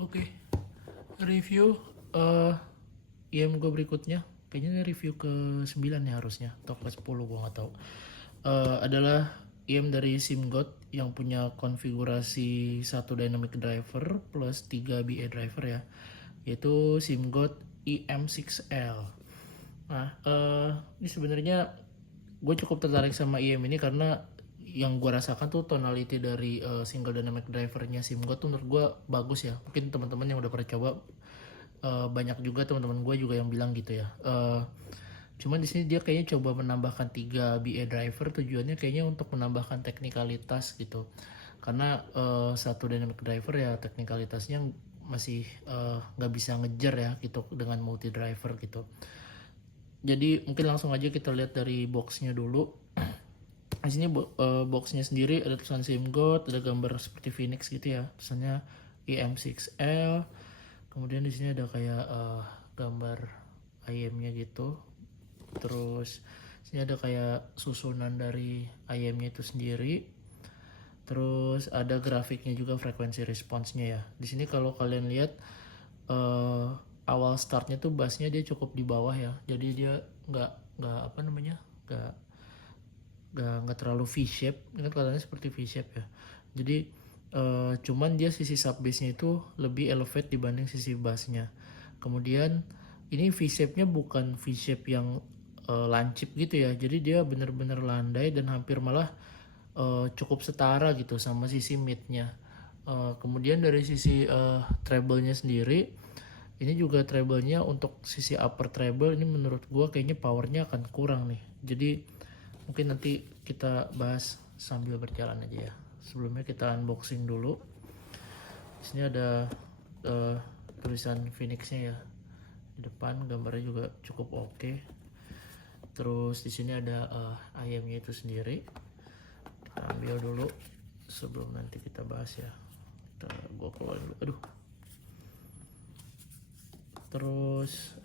Oke, review eh IM gue berikutnya. Kayaknya ini review ke 9 ya harusnya, atau ke 10 gue nggak tahu. Adalah IM dari SIMGOT yang punya konfigurasi satu dynamic driver plus 3 BA driver ya, yaitu SIMGOT IM6L. Nah, ini sebenarnya gue cukup tertarik sama IM ini karena yang gue rasakan tuh tonality dari single dynamic drivernya SIMGOT tuh menurut gue bagus ya. Mungkin teman-teman yang udah pernah coba, banyak juga teman-teman gue juga yang bilang gitu ya. Cuman di sini dia kayaknya coba menambahkan 3 BA driver, tujuannya kayaknya untuk menambahkan teknikalitas gitu. Karena satu dynamic driver ya teknikalitasnya masih nggak bisa ngejar ya gitu dengan multi driver gitu. Jadi mungkin langsung aja kita lihat dari boxnya dulu. Di sini boxnya sendiri ada tulisan SIMGOT, ada gambar seperti Phoenix gitu ya, tulisannya IM6L. Kemudian di sini ada kayak gambar ayamnya gitu. Terus sini ada kayak susunan dari ayamnya itu sendiri. Terus ada grafiknya juga, frekuensi responsnya ya. Di sini kalau kalian lihat awal startnya tuh bassnya dia cukup di bawah ya. Jadi dia nggak apa namanya nggak nggak terlalu V-shape. Ini kan kelihatannya seperti V-shape ya. Jadi cuman dia sisi sub bassnya itu lebih elevate dibanding sisi bassnya. Kemudian ini V-shape-nya bukan V-shape yang lancip gitu ya. Jadi dia bener-bener landai dan hampir malah cukup setara gitu sama sisi mid-nya. Kemudian dari sisi treble-nya sendiri, ini juga treble-nya untuk sisi upper treble ini menurut gua kayaknya powernya akan kurang nih. Jadi mungkin nanti kita bahas sambil berjalan aja ya. Sebelumnya kita unboxing dulu. Di sini ada tulisan Phoenix-nya ya. Di depan gambarnya juga cukup oke. Terus di sini ada ayamnya itu sendiri. Kita ambil dulu sebelum nanti kita bahas ya. Gua keluarin dulu. Aduh. Terus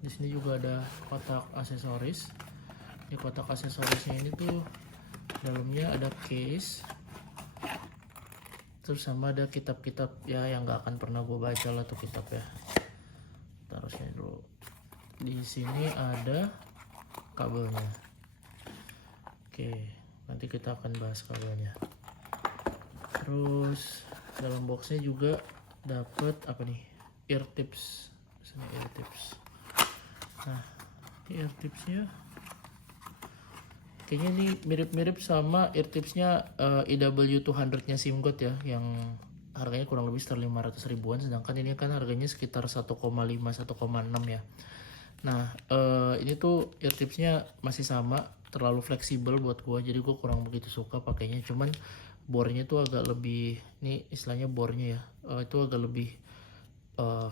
di sini juga ada kotak aksesoris. Di kotak aksesorisnya ini tuh dalamnya ada case, terus sama ada kitab-kitab ya yang nggak akan pernah gue baca lah tuh kitab ya. Taruh sini dulu. Di sini ada kabelnya. Oke, nanti kita akan bahas kabelnya. Terus dalam boxnya juga dapat apa nih? Ear tips. Sini ear tips. Nah, ear tipsnya kayaknya ini mirip-mirip sama ear tipsnya EW200 nya SIMGOT ya, yang harganya kurang lebih sekitar 500 ribuan, sedangkan ini kan harganya sekitar 1,5 1,6 ya. Nah ini tuh ear tipsnya masih sama, terlalu fleksibel buat gua, jadi gua kurang begitu suka pakainya. Cuman bornya tuh agak lebih, ini istilahnya bornya ya, itu agak lebih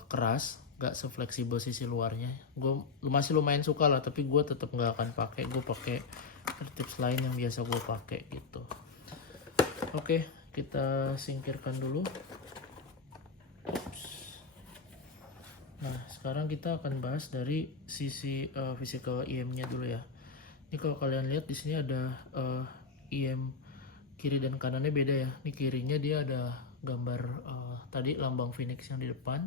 keras, gak sefleksibel sisi luarnya. Gue masih lumayan suka lah, tapi gue tetap nggak akan pakai. Gue pakai tips lain yang biasa gue pakai gitu. Oke, kita singkirkan dulu. Nah, sekarang kita akan bahas dari sisi physical IM-nya dulu ya. Ini kalau kalian lihat di sini ada IM kiri dan kanannya beda ya. Ini kirinya dia ada gambar tadi lambang Phoenix yang di depan.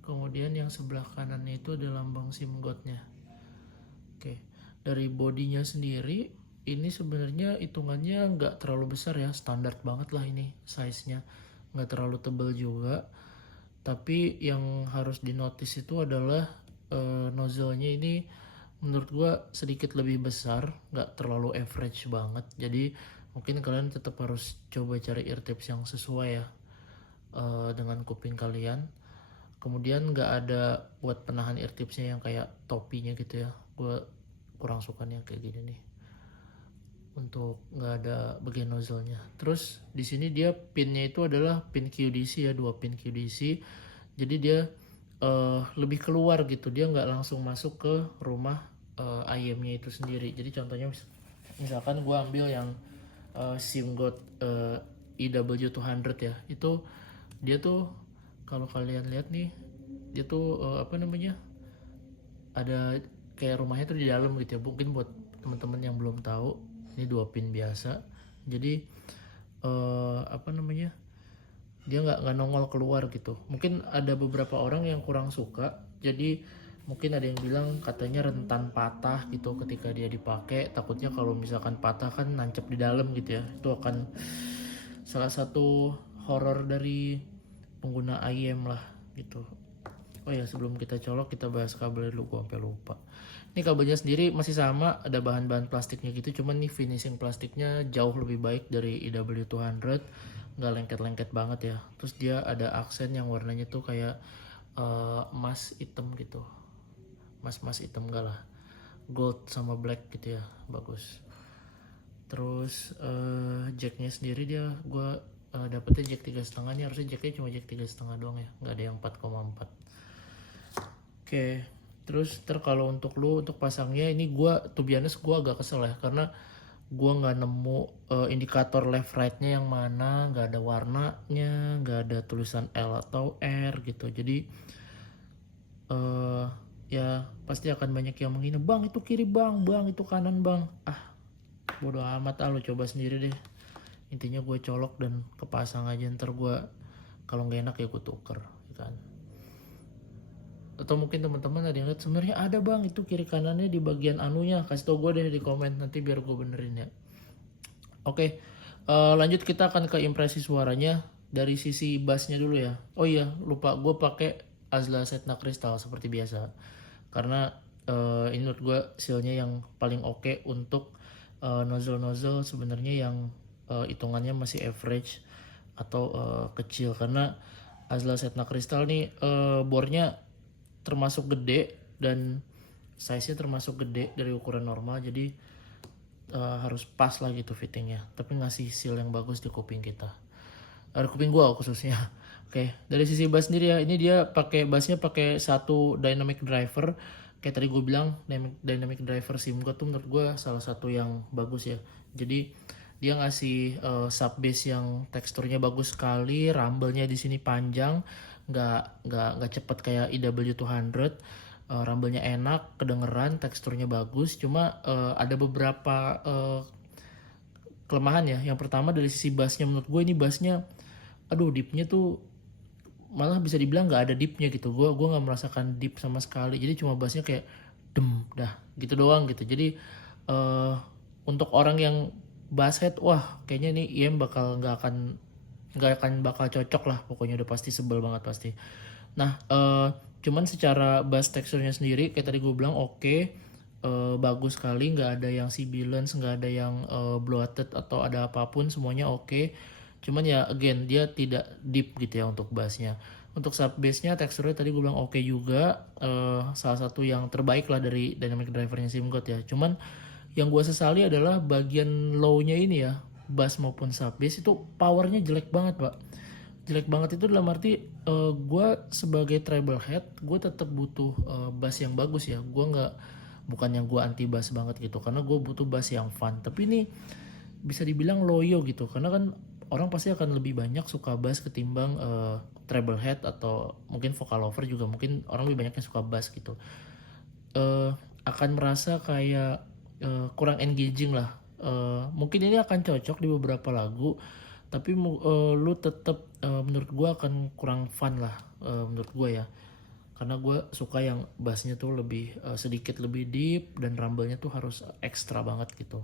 Kemudian yang sebelah kanannya itu ada lambang SIMGOT-nya. Oke, dari bodinya sendiri ini sebenarnya hitungannya nggak terlalu besar ya, standar banget lah ini size-nya, nggak terlalu tebal juga. Tapi yang harus dinotis itu adalah nozzle-nya ini menurut gua sedikit lebih besar, nggak terlalu average banget. Jadi mungkin kalian tetap harus coba cari ear tips yang sesuai ya dengan kuping kalian. Kemudian nggak ada buat penahan ear tipsnya yang kayak topinya gitu ya. Gue kurang suka nih yang kayak gini nih. Untuk nggak ada bagian nozzle-nya. Terus di sini dia pinnya itu adalah pin QDC ya, 2 pin QDC. Jadi dia lebih keluar gitu. Dia nggak langsung masuk ke rumah ayamnya itu sendiri. Jadi contohnya misalkan gue ambil yang SIMGOT EW200 ya. Itu dia tuh kalau kalian lihat nih, dia tuh apa namanya, ada kayak rumahnya tuh di dalam gitu ya. Mungkin buat teman-teman yang belum tahu, ini 2 pin biasa. Jadi apa namanya, dia nggak nongol keluar gitu. Mungkin ada beberapa orang yang kurang suka, jadi mungkin ada yang bilang katanya rentan patah gitu ketika dia dipakai, takutnya kalau misalkan patah kan nancep di dalam gitu ya, itu akan salah satu horor dari pengguna IM lah gitu. Oh ya, sebelum kita colok kita bahas kabel dulu, gue sampai lupa. Ini kabelnya sendiri masih sama, ada bahan-bahan plastiknya gitu, cuman nih finishing plastiknya jauh lebih baik dari EW200, nggak lengket-lengket banget ya. Terus dia ada aksen yang warnanya tuh kayak emas hitam gitu, mas hitam enggak lah, gold sama black gitu ya, bagus. Terus jacknya sendiri dia gue dapetnya jack 3,5, nih harusnya jacknya cuma jack 3,5 doang ya, nggak ada yang 4,4. Oke, terus kalau untuk untuk pasangnya ini gue to be honest gue agak kesel ya, karena gue nggak nemu indikator left rightnya yang mana, nggak ada warnanya, nggak ada tulisan L atau R gitu. Jadi ya pasti akan banyak yang menghina, bang itu kiri bang, bang itu kanan bang. Bodoh amat, lo coba sendiri deh. Intinya gue colok dan kepasang aja, ntar gue kalau nggak enak ya gue tuker kan. Atau mungkin teman-teman ada yang lihat sebenarnya ada bang itu kiri kanannya di bagian anunya, kasih tau gue deh di komen nanti biar gue benerin ya. Oke, lanjut kita akan ke impresi suaranya dari sisi bassnya dulu ya. Oh iya, lupa gue pakai Azla Setna Crystal seperti biasa, karena ini menurut gue sealnya yang paling oke untuk nozzle sebenarnya yang hitungannya masih average atau kecil, karena Azla Setna Crystal nih bornya termasuk gede dan size-nya termasuk gede dari ukuran normal, jadi harus pas lah gitu fittingnya, tapi ngasih seal yang bagus di kuping kita, kuping gua khususnya. Oke, dari sisi bass sendiri ya, ini dia pakai bassnya pakai satu dynamic driver. Kayak tadi gue bilang, dynamic driver SIMGOT tuh menurut gue salah satu yang bagus ya. Jadi dia ngasih sub bass yang teksturnya bagus sekali, rumble-nya di sini panjang, nggak cepet kayak EW200. Rumble-nya enak, kedengeran, teksturnya bagus. Cuma ada beberapa kelemahan ya. Yang pertama dari sisi bassnya, menurut gue ini bassnya, aduh dipnya tuh malah bisa dibilang nggak ada dipnya gitu. Gue nggak merasakan dip sama sekali. Jadi cuma bassnya kayak dem dah gitu doang gitu. Jadi untuk orang yang bass head, wah kayaknya nih IM bakal cocok lah, pokoknya udah pasti sebel banget pasti. Nah cuman secara bass teksturnya sendiri kayak tadi gue bilang oke, bagus sekali, nggak ada yang sibilance, nggak ada yang bloated atau ada apapun, semuanya oke. Cuman ya again dia tidak deep gitu ya untuk bassnya. Untuk sub bassnya teksturnya tadi gue bilang oke juga, salah satu yang terbaik lah dari dynamic drivernya SIMGOT ya. Cuman yang gue sesali adalah bagian low-nya ini ya, bass maupun sub bass itu powernya jelek banget pak. Jelek banget itu dalam arti gue sebagai treble head gue tetap butuh bass yang bagus ya. Gue nggak, bukan yang gue anti bass banget gitu, karena gue butuh bass yang fun. Tapi ini bisa dibilang loyo gitu, karena kan orang pasti akan lebih banyak suka bass ketimbang treble head, atau mungkin vocal over juga mungkin orang lebih banyak yang suka bass gitu. Akan merasa kayak kurang engaging lah. Mungkin ini akan cocok di beberapa lagu, tapi lu tetap menurut gue akan kurang fun lah, menurut gue ya, karena gue suka yang bassnya tuh lebih sedikit lebih deep dan rumble-nya tuh harus ekstra banget gitu.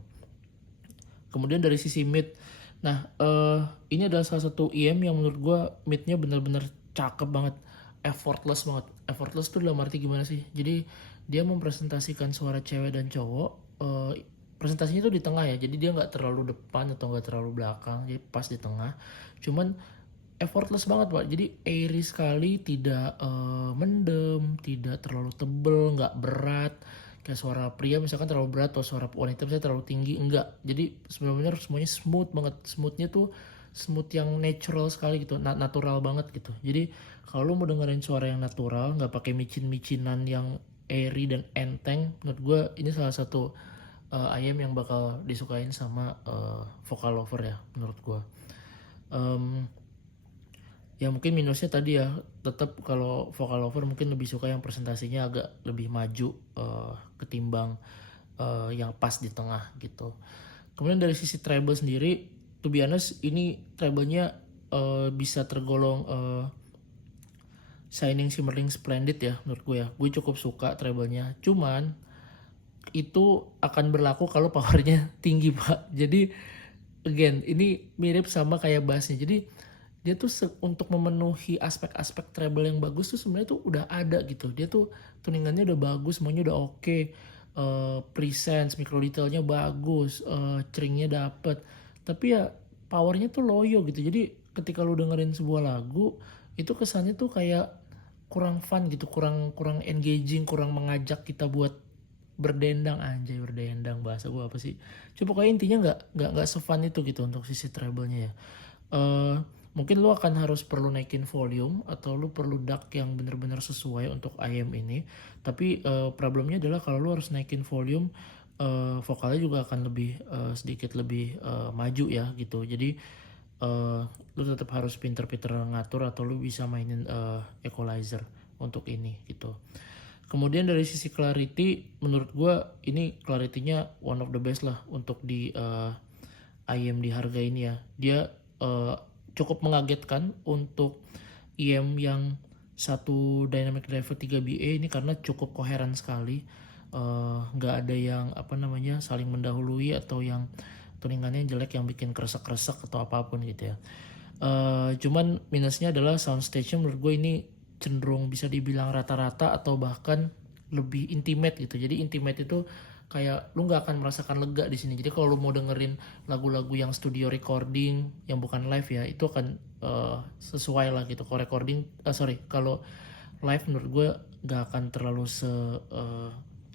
Kemudian dari sisi mid, nah ini adalah salah satu IM yang menurut gue midnya bener-bener cakep banget, effortless banget. Effortless tuh dalam arti gimana sih? Jadi dia mempresentasikan suara cewek dan cowok, presentasinya tuh di tengah ya, jadi dia nggak terlalu depan atau nggak terlalu belakang, jadi pas di tengah. Cuman effortless banget pak, jadi airy sekali, tidak mendem, tidak terlalu tebel, nggak berat kayak suara pria misalkan terlalu berat, atau suara wanita misalnya terlalu tinggi, enggak. Jadi sebenarnya semuanya smooth banget, smoothnya tuh smooth yang natural sekali gitu, natural banget gitu. Jadi kalau lu mau dengerin suara yang natural, nggak pakai micin-micinan yang airy dan enteng, menurut gue ini salah satu IM yang bakal disukain sama vocal lover ya menurut gue. Ya mungkin minusnya tadi ya, tetap kalau vocal lover mungkin lebih suka yang presentasinya agak lebih maju ketimbang yang pas di tengah gitu. Kemudian dari sisi treble sendiri, to be honest ini treble-nya bisa tergolong Shining Shimmering Splendid ya menurut gue ya. Gue cukup suka treble-nya. Cuman itu akan berlaku kalau powernya tinggi pak. Jadi again ini mirip sama kayak bassnya. Jadi dia tuh untuk memenuhi aspek-aspek treble yang bagus tuh sebenarnya tuh udah ada gitu. Dia tuh tuningannya udah bagus, semuanya udah oke. Presence, micro detailnya bagus, stringnya dapet. Tapi ya powernya tuh loyo gitu. Jadi ketika lu dengerin sebuah lagu itu kesannya tuh kayak kurang fun gitu, kurang kurang engaging, kurang mengajak kita buat berdendang. Anjay, berdendang bahasa gue apa sih, coba kayak intinya nggak sefun itu gitu untuk sisi treble-nya ya. eh Mungkin lu akan harus perlu naikin volume atau lu perlu DAC yang bener-bener sesuai untuk IM ini. Tapi problemnya adalah kalau lu harus naikin volume, vokalnya juga akan lebih sedikit lebih maju ya gitu. Jadi lu tetap harus pinter-pinter ngatur atau lu bisa mainin equalizer untuk ini gitu. Kemudian dari sisi clarity, menurut gue ini clarity-nya one of the best lah untuk di IM di harga ini ya. Dia cukup mengagetkan untuk IM yang satu dynamic driver 3BA ini karena cukup koheren sekali. Nggak ada yang apa namanya saling mendahului atau yang tuningannya jelek yang bikin kresek-kresek atau apapun gitu ya. Cuman minusnya adalah soundstage-nya menurut gue ini cenderung bisa dibilang rata-rata atau bahkan lebih intimate gitu. Jadi intimate itu kayak lu nggak akan merasakan lega di sini. Jadi kalau lu mau dengerin lagu-lagu yang studio recording yang bukan live ya, itu akan sesuai lah gitu. Kalau recording, kalau live menurut gue nggak akan terlalu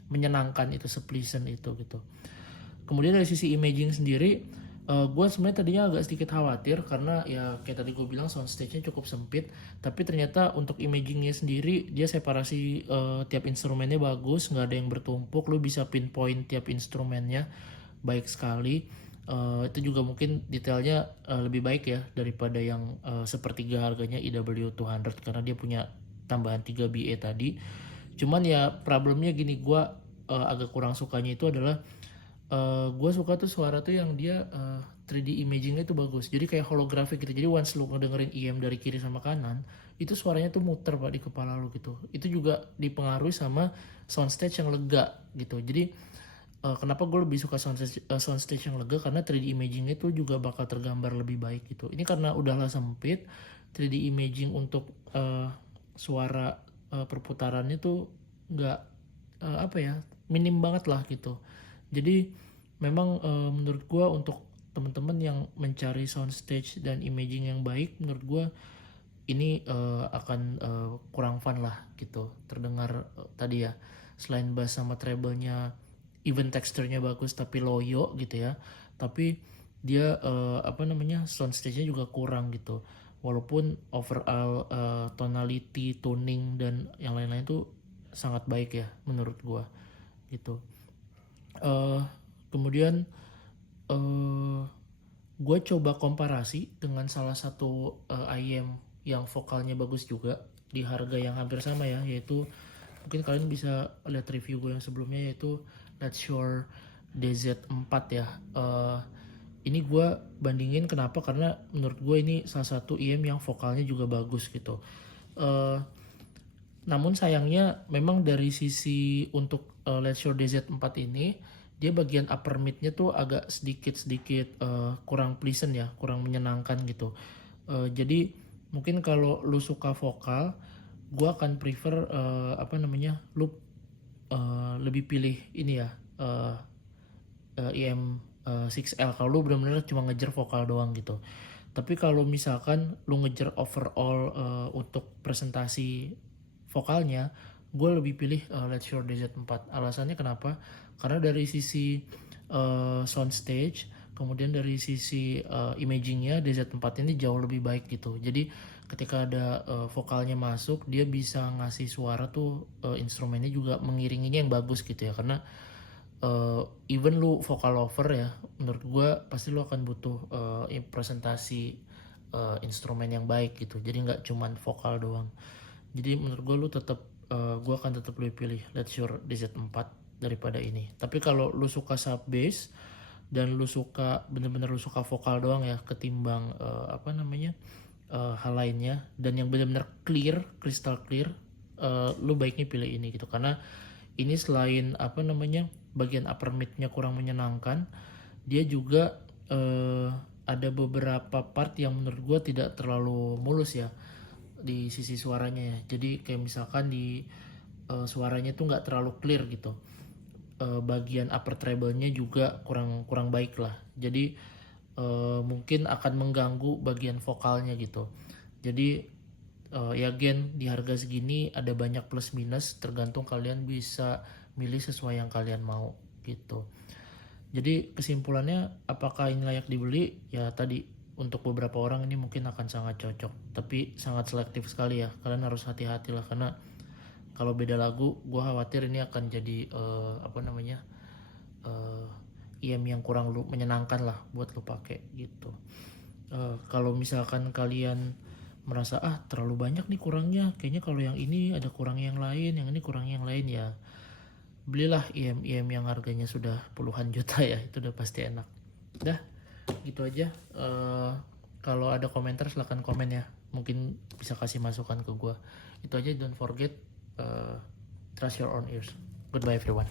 menyenangkan itu, pleasant itu gitu. Kemudian dari sisi imaging sendiri, gue sebenarnya tadinya agak sedikit khawatir karena ya kayak tadi gue bilang soundstage-nya cukup sempit, tapi ternyata untuk imagingnya sendiri dia separasi tiap instrumennya bagus, nggak ada yang bertumpuk, lu bisa pinpoint tiap instrumennya baik sekali. Itu juga mungkin detailnya lebih baik ya daripada yang sepertiga harganya EW200 karena dia punya tambahan 3BA tadi. Cuman ya problemnya gini, gue agak kurang sukanya itu adalah gue suka tuh suara tuh yang dia 3D imagingnya tuh bagus, jadi kayak holographic gitu. Jadi once lu ngedengerin IM dari kiri sama kanan itu suaranya tuh muter pak di kepala lu gitu. Itu juga dipengaruhi sama soundstage yang lega gitu. Jadi kenapa gue lebih suka soundstage yang lega karena 3D imagingnya tuh juga bakal tergambar lebih baik gitu. Ini karena udahlah sempit, 3D imaging untuk suara perputarannya tuh nggak apa ya, minim banget lah gitu. Jadi memang menurut gue untuk teman-teman yang mencari soundstage dan imaging yang baik, menurut gue ini akan kurang fun lah gitu terdengar. Tadi ya selain bass sama treble-nya, even texture-nya bagus tapi loyo gitu ya, tapi dia apa namanya soundstage-nya juga kurang gitu. Walaupun overall tonality, tuning dan yang lain-lain tuh sangat baik ya menurut gue gitu. uh, Kemudian gue coba komparasi dengan salah satu IM yang vokalnya bagus juga di harga yang hampir sama ya, yaitu mungkin kalian bisa lihat review gue yang sebelumnya, yaitu Let's Your DZ4 ya. Ini gue bandingin kenapa, karena menurut gue ini salah satu IM yang vokalnya juga bagus gitu. Namun sayangnya memang dari sisi untuk Let's Your DZ4 ini, dia bagian upper midnya tuh agak sedikit kurang pleasant ya, kurang menyenangkan gitu. Jadi mungkin kalau lu suka vokal, gue akan prefer apa namanya, lu lebih pilih ini ya, IM 6L kalau lu benar-benar cuma ngejar vokal doang gitu. Tapi kalau misalkan lu ngejar overall untuk presentasi vokalnya, gue lebih pilih Let's Your DZ4. Alasannya kenapa? Karena dari sisi soundstage, kemudian dari sisi imagingnya, DZ4 ini jauh lebih baik gitu. Jadi ketika ada vokalnya masuk, dia bisa ngasih suara tuh, instrumennya juga mengiringinya yang bagus gitu ya. Karena even lu vokal lover ya, menurut gue pasti lu akan butuh presentasi instrumen yang baik gitu. Jadi nggak cuman vokal doang. Jadi menurut gue lu tetap gue akan tetap lebih pilih Let's Your DZ4 daripada ini. Tapi kalau lu suka sub bass, dan lu suka bener-bener lu suka vokal doang ya ketimbang hal lainnya, dan yang bener-bener clear, crystal clear, lu baiknya pilih ini gitu. Karena ini selain bagian upper mid-nya kurang menyenangkan, dia juga ada beberapa part yang menurut gue tidak terlalu mulus ya di sisi suaranya ya. Jadi kayak misalkan di suaranya tuh nggak terlalu clear gitu. Bagian upper treble-nya juga kurang kurang baik lah. Jadi mungkin akan mengganggu bagian vokalnya gitu. Jadi ya gen di harga segini ada banyak plus minus, tergantung kalian bisa milih sesuai yang kalian mau gitu. Jadi kesimpulannya, apakah ini layak dibeli? Ya tadi, untuk beberapa orang ini mungkin akan sangat cocok, tapi sangat selektif sekali ya. Kalian harus hati-hati lah, karena kalau beda lagu, gue khawatir ini akan jadi IM yang kurang lu menyenangkan lah buat lu pakai gitu. Kalau misalkan kalian merasa terlalu banyak nih kurangnya, kayaknya kalau yang ini ada kurang yang lain, yang ini kurang yang lain, ya belilah IM yang harganya sudah puluhan juta ya, itu udah pasti enak. Dah gitu aja. Kalau ada komentar silahkan komen ya, mungkin bisa kasih masukan ke gue. Itu aja, don't forget, trust your own ears. Goodbye everyone.